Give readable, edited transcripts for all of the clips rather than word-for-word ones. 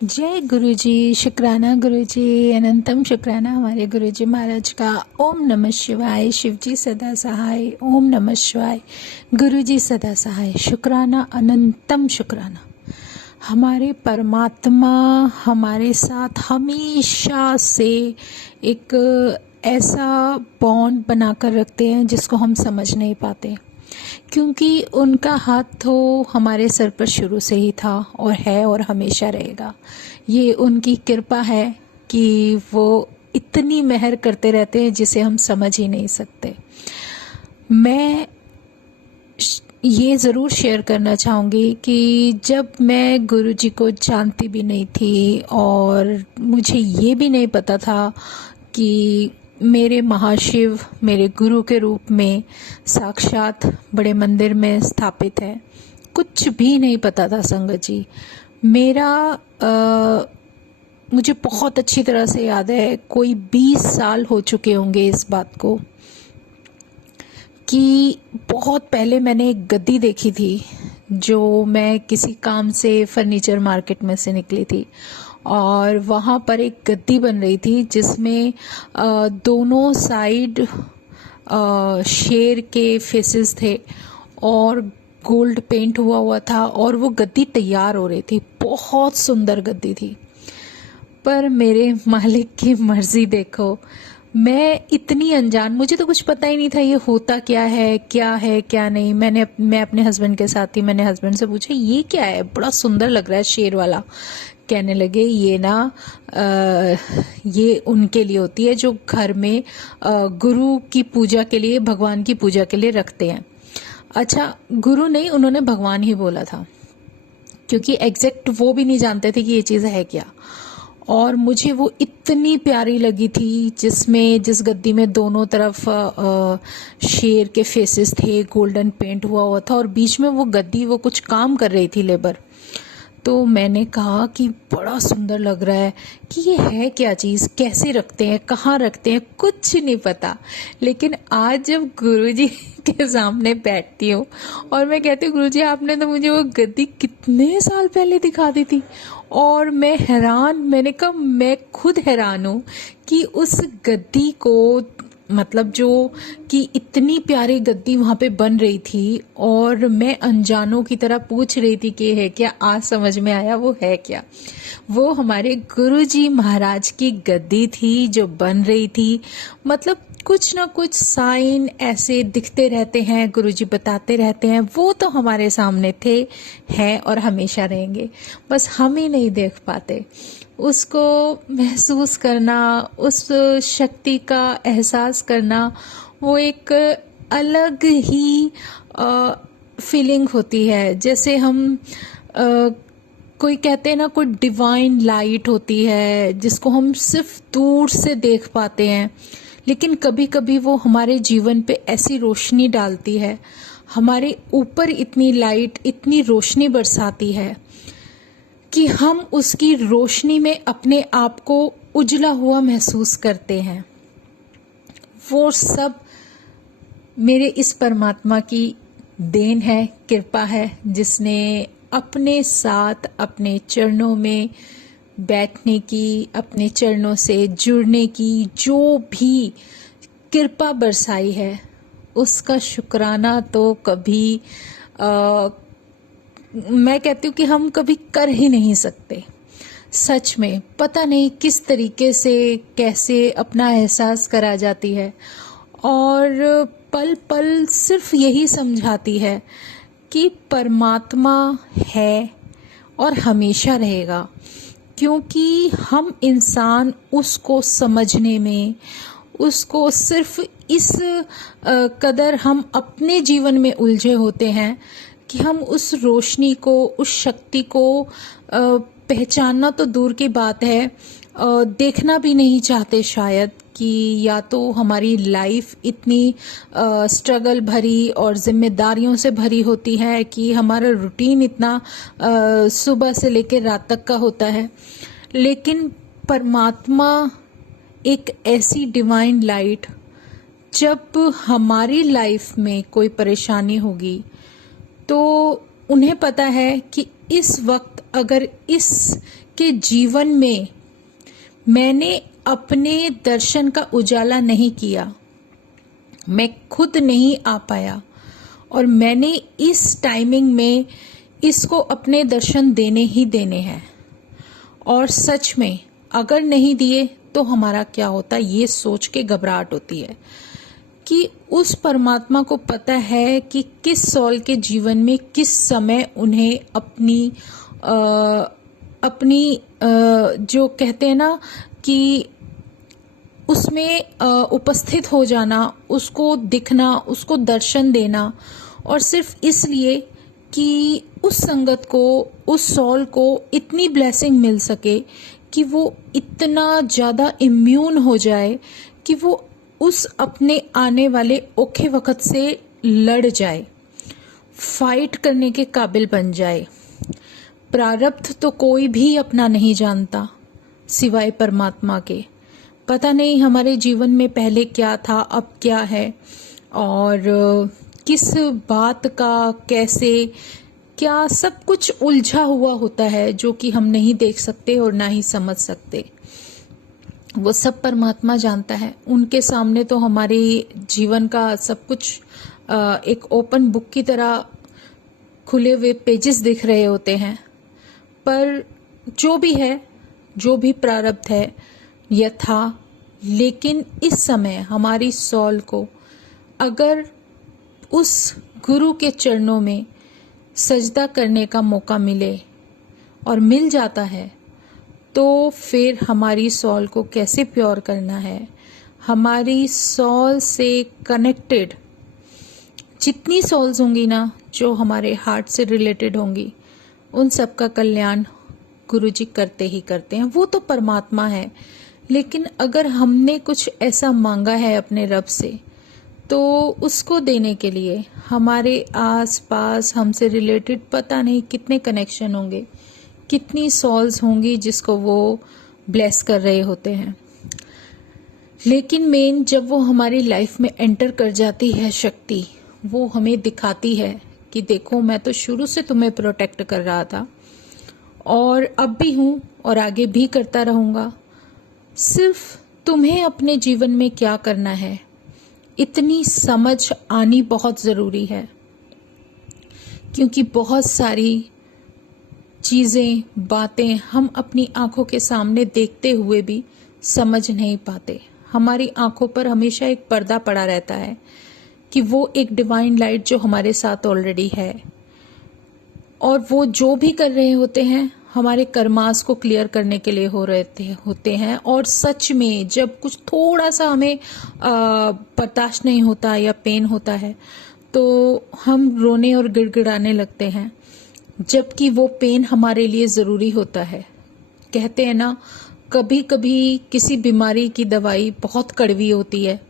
जय गुरु जी। शुक्राना गुरु जी, अनंतम शुक्राना हमारे गुरु जी महाराज का। ओम नमः शिवाय। शिव जी सदा सहाय। ओम नमः शिवाय। गुरु जी सदा सहाय। शुक्राना, अनंतम शुक्राना। हमारे परमात्मा हमारे साथ हमेशा से एक ऐसा बॉन्ड बनाकर रखते हैं जिसको हम समझ नहीं पाते, क्योंकि उनका हाथ तो हमारे सर पर शुरू से ही था और है और हमेशा रहेगा। ये उनकी कृपा है कि वो इतनी मेहर करते रहते हैं जिसे हम समझ ही नहीं सकते। मैं ये ज़रूर शेयर करना चाहूँगी कि जब मैं गुरुजी को जानती भी नहीं थी और मुझे ये भी नहीं पता था कि मेरे महाशिव मेरे गुरु के रूप में साक्षात बड़े मंदिर में स्थापित है, कुछ भी नहीं पता था संगत जी। मेरा मुझे बहुत अच्छी तरह से याद है, कोई 20 साल हो चुके होंगे इस बात को, कि बहुत पहले मैंने एक गद्दी देखी थी जो मैं किसी काम से फर्नीचर मार्केट में से निकली थी और वहाँ पर एक गद्दी बन रही थी जिसमें दोनों साइड शेर के फेसेस थे और गोल्ड पेंट हुआ हुआ था और वो गद्दी तैयार हो रही थी। बहुत सुंदर गद्दी थी, पर मेरे मालिक की मर्जी देखो, मैं इतनी अनजान, मुझे तो कुछ पता ही नहीं था ये होता क्या है क्या नहीं। मैं अपने हस्बैंड के साथ थी, मैंने हस्बैंड से पूछा ये क्या है, बड़ा सुंदर लग रहा है शेर वाला। कहने लगे ये ना ये उनके लिए होती है जो घर में गुरु की पूजा के लिए, भगवान की पूजा के लिए रखते हैं। अच्छा, गुरु नहीं, उन्होंने भगवान ही बोला था, क्योंकि एग्जैक्ट वो भी नहीं जानते थे कि ये चीज़ है क्या। और मुझे वो इतनी प्यारी लगी थी जिस गद्दी में दोनों तरफ शेर के फेसेस थे, गोल्डन पेंट हुआ हुआ था और बीच में वो गद्दी, वो कुछ काम कर रही थी लेबर। तो मैंने कहा कि बड़ा सुंदर लग रहा है, कि ये है क्या चीज़, कैसे रखते हैं, कहाँ रखते हैं, कुछ नहीं पता। लेकिन आज जब गुरुजी के सामने बैठती हूँ और मैं कहती हूँ गुरुजी आपने तो मुझे वो गद्दी कितने साल पहले दिखा दी थी, और मैं हैरान, मैंने कहा मैं खुद हैरान हूँ कि उस गद्दी को, मतलब जो कि इतनी प्यारी गद्दी वहाँ पे बन रही थी और मैं अनजानों की तरह पूछ रही थी कि है क्या। आज समझ में आया वो है क्या। वो हमारे गुरुजी महाराज की गद्दी थी जो बन रही थी। मतलब कुछ ना कुछ साइन ऐसे दिखते रहते हैं, गुरुजी बताते रहते हैं, वो तो हमारे सामने थे, हैं और हमेशा रहेंगे, बस हम ही नहीं देख पाते। उसको महसूस करना, उस शक्ति का एहसास करना, वो एक अलग ही फीलिंग होती है। जैसे हम कोई कहते हैं ना, कोई डिवाइन लाइट होती है जिसको हम सिर्फ दूर से देख पाते हैं, लेकिन कभी कभी वो हमारे जीवन पे ऐसी रोशनी डालती है, हमारे ऊपर इतनी लाइट, इतनी रोशनी बरसाती है कि हम उसकी रोशनी में अपने आप को उजला हुआ महसूस करते हैं। वो सब मेरे इस परमात्मा की देन है, कृपा है, जिसने अपने साथ अपने चरणों में बैठने की, अपने चरणों से जुड़ने की जो भी कृपा बरसाई है, उसका शुक्राना तो कभी मैं कहती हूँ कि हम कभी कर ही नहीं सकते। सच में पता नहीं किस तरीके से, कैसे अपना एहसास करा जाती है और पल पल सिर्फ यही समझाती है कि परमात्मा है और हमेशा रहेगा। क्योंकि हम इंसान उसको समझने में, उसको सिर्फ इस कदर हम अपने जीवन में उलझे होते हैं कि हम उस रोशनी को, उस शक्ति को पहचानना तो दूर की बात है, देखना भी नहीं चाहते शायद, कि या तो हमारी लाइफ इतनी स्ट्रगल भरी और जिम्मेदारियों से भरी होती है कि हमारा रूटीन इतना सुबह से लेकर रात तक का होता है। लेकिन परमात्मा एक ऐसी डिवाइन लाइट, जब हमारी लाइफ में कोई परेशानी होगी तो उन्हें पता है कि इस वक्त अगर इस के जीवन में मैंने अपने दर्शन का उजाला नहीं किया, मैं खुद नहीं आ पाया और मैंने इस टाइमिंग में इसको अपने दर्शन देने ही देने हैं, और सच में अगर नहीं दिए तो हमारा क्या होता, ये सोच के घबराहट होती है कि उस परमात्मा को पता है कि किस सॉल के जीवन में किस समय उन्हें अपनी जो कहते हैं ना कि उसमें उपस्थित हो जाना, उसको दिखना, उसको दर्शन देना, और सिर्फ इसलिए कि उस संगत को, उस सॉल को इतनी ब्लेसिंग मिल सके कि वो इतना ज़्यादा इम्यून हो जाए कि वो उस अपने आने वाले औखे वक्त से लड़ जाए, फाइट करने के काबिल बन जाए। प्रारब्ध तो कोई भी अपना नहीं जानता सिवाय परमात्मा के। पता नहीं हमारे जीवन में पहले क्या था, अब क्या है, और किस बात का कैसे क्या सब कुछ उलझा हुआ होता है जो कि हम नहीं देख सकते और ना ही समझ सकते। वो सब परमात्मा जानता है। उनके सामने तो हमारे जीवन का सब कुछ एक ओपन बुक की तरह खुले हुए पेजेस दिख रहे होते हैं। पर जो भी है, जो भी प्रारब्ध है यथा, लेकिन इस समय हमारी सॉल को अगर उस गुरु के चरणों में सजदा करने का मौका मिले और मिल जाता है, तो फिर हमारी सॉल को कैसे प्योर करना है, हमारी सॉल से कनेक्टेड जितनी सॉल्स होंगी ना, जो हमारे हार्ट से रिलेटेड होंगी, उन सब का कल्याण गुरुजी करते ही करते हैं। वो तो परमात्मा है, लेकिन अगर हमने कुछ ऐसा मांगा है अपने रब से, तो उसको देने के लिए हमारे आस पास हमसे रिलेटेड पता नहीं कितने कनेक्शन होंगे, कितनी सॉल्स होंगी जिसको वो ब्लेस कर रहे होते हैं। लेकिन मेन जब वो हमारी लाइफ में एंटर कर जाती है शक्ति, वो हमें दिखाती है कि देखो मैं तो शुरू से तुम्हें प्रोटेक्ट कर रहा था और अब भी हूँ और आगे भी करता रहूँगा। सिर्फ तुम्हें अपने जीवन में क्या करना है, इतनी समझ आनी बहुत ज़रूरी है, क्योंकि बहुत सारी चीज़ें, बातें हम अपनी आंखों के सामने देखते हुए भी समझ नहीं पाते। हमारी आंखों पर हमेशा एक पर्दा पड़ा रहता है कि वो एक डिवाइन लाइट जो हमारे साथ ऑलरेडी है, और वो जो भी कर रहे होते हैं हमारे कर्मास को क्लियर करने के लिए होते हैं। और सच में जब कुछ थोड़ा सा हमें बर्दाश्त नहीं होता या पेन होता है, तो हम रोने और गिड़गिड़ाने लगते हैं, जबकि वो पेन हमारे लिए ज़रूरी होता है। कहते हैं ना, कभी कभी किसी बीमारी की दवाई बहुत कड़वी होती है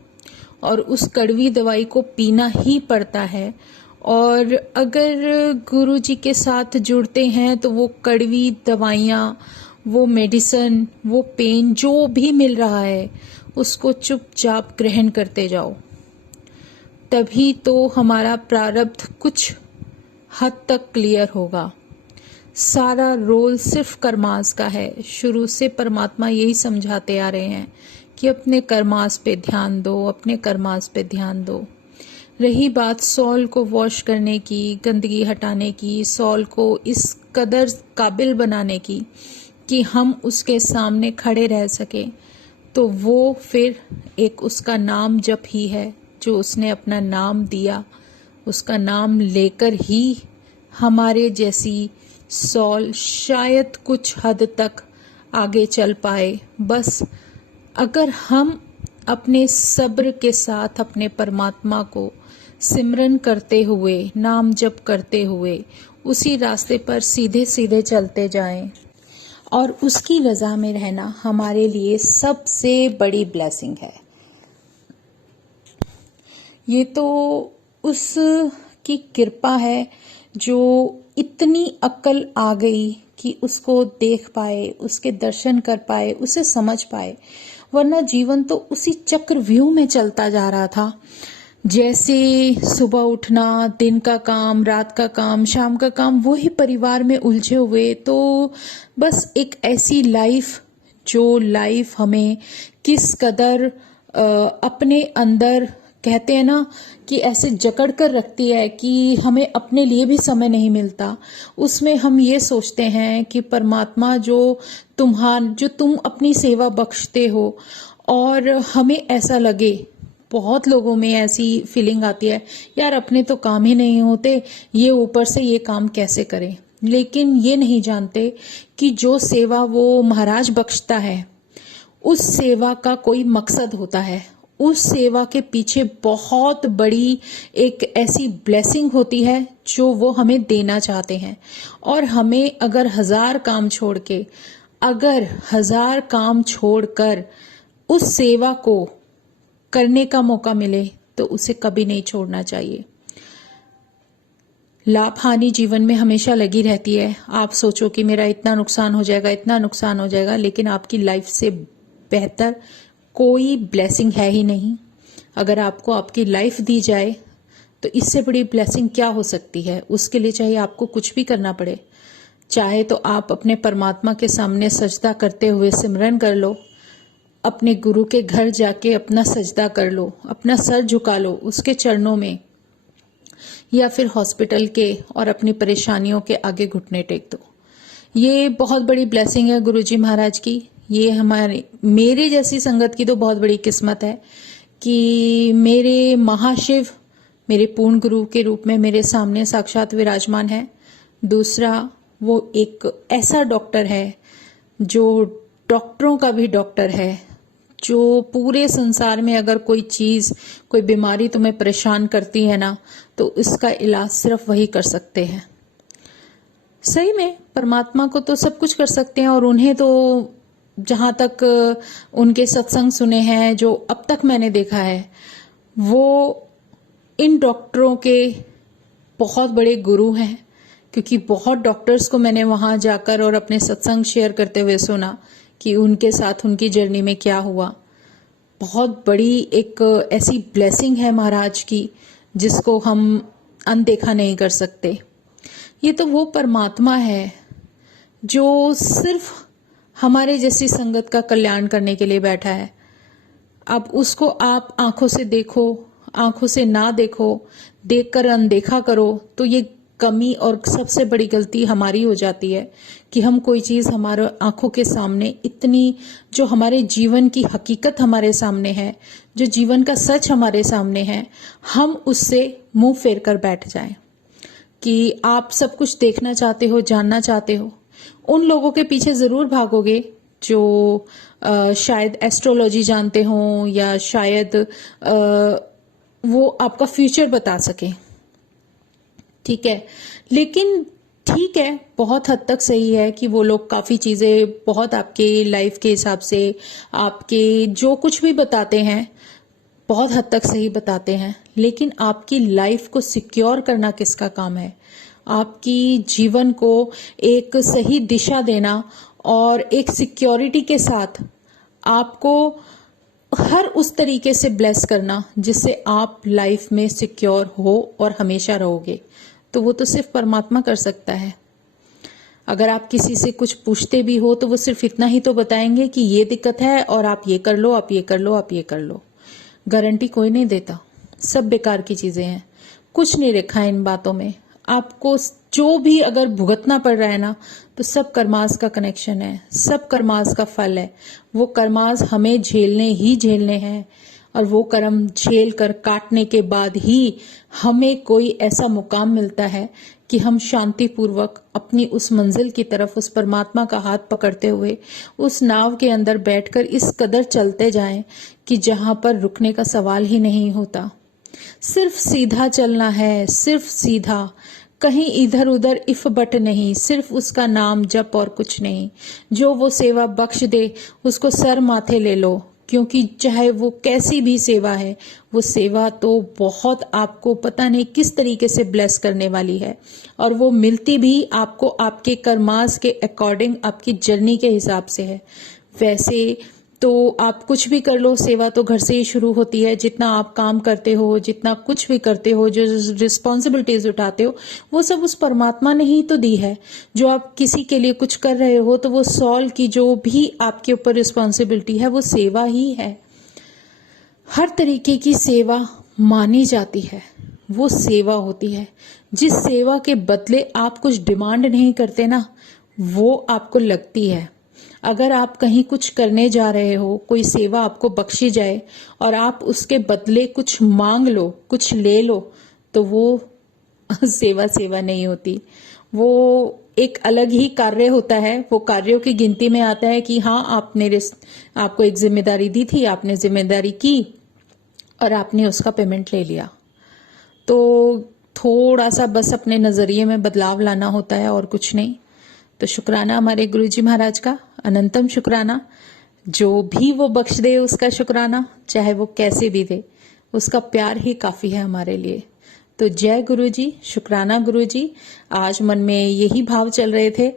और उस कड़वी दवाई को पीना ही पड़ता है, और अगर गुरु जी के साथ जुड़ते हैं तो वो कड़वी दवाइयाँ, वो मेडिसिन, वो पेन जो भी मिल रहा है उसको चुपचाप ग्रहण करते जाओ। तभी तो हमारा प्रारब्ध कुछ हद तक क्लियर होगा। सारा रोल सिर्फ कर्मास का है। शुरू से परमात्मा यही समझाते आ रहे हैं कि अपने कर्मास पे ध्यान दो, अपने कर्मास पे ध्यान दो। रही बात सॉल को वॉश करने की, गंदगी हटाने की, सॉल को इस कदर काबिल बनाने की कि हम उसके सामने खड़े रह सकें, तो वो फिर एक उसका नाम जप ही है, जो उसने अपना नाम दिया। उसका नाम लेकर ही हमारे जैसी सॉल शायद कुछ हद तक आगे चल पाए। बस अगर हम अपने सब्र के साथ अपने परमात्मा को सिमरन करते हुए, नाम जप करते हुए उसी रास्ते पर सीधे सीधे चलते जाएं और उसकी रजा में रहना हमारे लिए सबसे बड़ी ब्लेसिंग है। ये तो उसकी कृपा है जो इतनी अक्ल आ गई कि उसको देख पाए, उसके दर्शन कर पाए, उसे समझ पाए। वरना जीवन तो उसी चक्रव्यूह में चलता जा रहा था जैसे सुबह उठना, दिन का काम, रात का काम, शाम का काम, वही परिवार में उलझे हुए। तो बस एक ऐसी लाइफ, जो लाइफ हमें किस कदर अपने अंदर, कहते हैं ना कि ऐसे जकड़ कर रखती है कि हमें अपने लिए भी समय नहीं मिलता। उसमें हम ये सोचते हैं कि परमात्मा जो तुम अपनी सेवा बख्शते हो, और हमें ऐसा लगे, बहुत लोगों में ऐसी फीलिंग आती है, यार अपने तो काम ही नहीं होते, ये ऊपर से ये काम कैसे करें। लेकिन ये नहीं जानते कि जो सेवा वो महाराज बख्शता है, उस सेवा का कोई मकसद होता है। उस सेवा के पीछे बहुत बड़ी एक ऐसी ब्लेसिंग होती है जो वो हमें देना चाहते हैं। और हमें अगर हजार काम छोड़कर उस सेवा को करने का मौका मिले तो उसे कभी नहीं छोड़ना चाहिए। लाभ हानि जीवन में हमेशा लगी रहती है। आप सोचो कि मेरा इतना नुकसान हो जाएगा, इतना नुकसान हो जाएगा, लेकिन आपकी लाइफ से बेहतर कोई ब्लेसिंग है ही नहीं। अगर आपको आपकी लाइफ दी जाए तो इससे बड़ी ब्लेसिंग क्या हो सकती है। उसके लिए चाहे आपको कुछ भी करना पड़े, चाहे तो आप अपने परमात्मा के सामने सजदा करते हुए सिमरन कर लो, अपने गुरु के घर जाके अपना सजदा कर लो, अपना सर झुका लो उसके चरणों में, या फिर हॉस्पिटल के और अपनी परेशानियों के आगे घुटने टेक दो। ये बहुत बड़ी ब्लेसिंग है गुरुजी महाराज की। ये मेरे जैसी संगत की तो बहुत बड़ी किस्मत है कि मेरे महाशिव मेरे पूर्ण गुरु के रूप में मेरे सामने साक्षात विराजमान है। दूसरा, वो एक ऐसा डॉक्टर है जो डॉक्टरों का भी डॉक्टर है, जो पूरे संसार में अगर कोई चीज, कोई बीमारी तुम्हें परेशान करती है ना, तो इसका इलाज सिर्फ वही कर सकते हैं। सही में परमात्मा को तो सब कुछ कर सकते हैं, और उन्हें तो जहां तक उनके सत्संग सुने हैं, जो अब तक मैंने देखा है, वो इन डॉक्टरों के बहुत बड़े गुरु हैं। क्योंकि बहुत डॉक्टर्स को मैंने वहां जाकर और अपने सत्संग शेयर करते हुए सुना कि उनके साथ उनकी जर्नी में क्या हुआ। बहुत बड़ी एक ऐसी ब्लेसिंग है महाराज की, जिसको हम अनदेखा नहीं कर सकते। ये तो वो परमात्मा है जो सिर्फ हमारे जैसी संगत का कल्याण करने के लिए बैठा है। अब उसको आप आंखों से देखो, आंखों से ना देखो, देखकर अनदेखा करो, तो ये कमी और सबसे बड़ी गलती हमारी हो जाती है कि हम कोई चीज हमारे आंखों के सामने इतनी, जो हमारे जीवन की हकीकत हमारे सामने है, जो जीवन का सच हमारे सामने है, हम उससे मुंह फेर कर बैठ जाएं। कि आप सब कुछ देखना चाहते हो, जानना चाहते हो, उन लोगों के पीछे जरूर भागोगे जो शायद एस्ट्रोलॉजी जानते हो, या शायद वो आपका फ्यूचर बता सके। ठीक है, लेकिन ठीक है, बहुत हद तक सही है कि वो लोग काफी चीजें बहुत आपके लाइफ के हिसाब से, आपके जो कुछ भी बताते हैं, बहुत हद तक सही बताते हैं। लेकिन आपकी लाइफ को सिक्योर करना किसका काम है? आपकी जीवन को एक सही दिशा देना और एक सिक्योरिटी के साथ आपको हर उस तरीके से ब्लेस करना जिससे आप लाइफ में सिक्योर हो और हमेशा रहोगे, तो वो तो सिर्फ परमात्मा कर सकता है। अगर आप किसी से कुछ पूछते भी हो तो वो सिर्फ इतना ही तो बताएंगे कि ये दिक्कत है और आप ये कर लो, आप ये कर लो, आप ये कर लो। गारंटी कोई नहीं देता, सब बेकार की चीजें हैं, कुछ नहीं रखा है इन बातों में। आपको जो भी अगर भुगतना पड़ रहा है ना, तो सब कर्मास का कनेक्शन है, सब कर्मास का फल है। वो कर्मास हमें झेलने ही झेलने हैं, और वो कर्म झेल कर काटने के बाद ही हमें कोई ऐसा मुकाम मिलता है कि हम शांतिपूर्वक अपनी उस मंजिल की तरफ, उस परमात्मा का हाथ पकड़ते हुए उस नाव के अंदर बैठकर इस कदर चलते जाएं कि जहां पर रुकने का सवाल ही नहीं होता। सिर्फ सीधा चलना है, सिर्फ सीधा, कहीं इधर उधर इफ बट नहीं, सिर्फ उसका नाम जप और कुछ नहीं। जो वो सेवा बख्श दे उसको सर माथे ले लो, क्योंकि चाहे वो कैसी भी सेवा है, वो सेवा तो बहुत आपको पता नहीं किस तरीके से ब्लेस करने वाली है, और वो मिलती भी आपको आपके कर्मास के अकॉर्डिंग, आपकी जर्नी के हिसाब से है। वैसे तो आप कुछ भी कर लो, सेवा तो घर से ही शुरू होती है। जितना आप काम करते हो, जितना कुछ भी करते हो, जो रिस्पॉन्सिबिलिटीज उठाते हो, वो सब उस परमात्मा ने ही तो दी है। जो आप किसी के लिए कुछ कर रहे हो, तो वो सॉल की जो भी आपके ऊपर रिस्पॉन्सिबिलिटी है, वो सेवा ही है। हर तरीके की सेवा मानी जाती है, वो सेवा होती है। जिस सेवा के बदले आप कुछ डिमांड नहीं करते ना, वो आपको लगती है। अगर आप कहीं कुछ करने जा रहे हो, कोई सेवा आपको बख्शी जाए और आप उसके बदले कुछ मांग लो, कुछ ले लो, तो वो सेवा नहीं होती। वो एक अलग ही कार्य होता है। वो कार्यों की गिनती में आता है कि हाँ, आपको एक जिम्मेदारी दी थी, आपने जिम्मेदारी की और आपने उसका पेमेंट ले लिया। तो थोड़ा सा बस अपने नजरिए में बदलाव लाना होता है, और कुछ नहीं। तो शुक्राना हमारे गुरुजी महाराज का, अनंतम शुक्राना। जो भी वो बख्श दे उसका शुक्राना, चाहे वो कैसे भी दे, उसका प्यार ही काफी है हमारे लिए। तो जय गुरुजी, शुक्राना गुरुजी। आज मन में यही भाव चल रहे थे।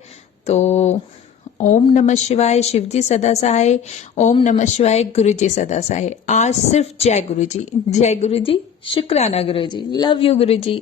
तो ओम नमः शिवाय, शिवजी सदा सहाय। ओम नमः शिवाय, गुरुजी सदा सहाय। आज सिर्फ जय गुरुजी, जय गुरुजी, शुक्राना गुरुजी, लव यू गुरुजी।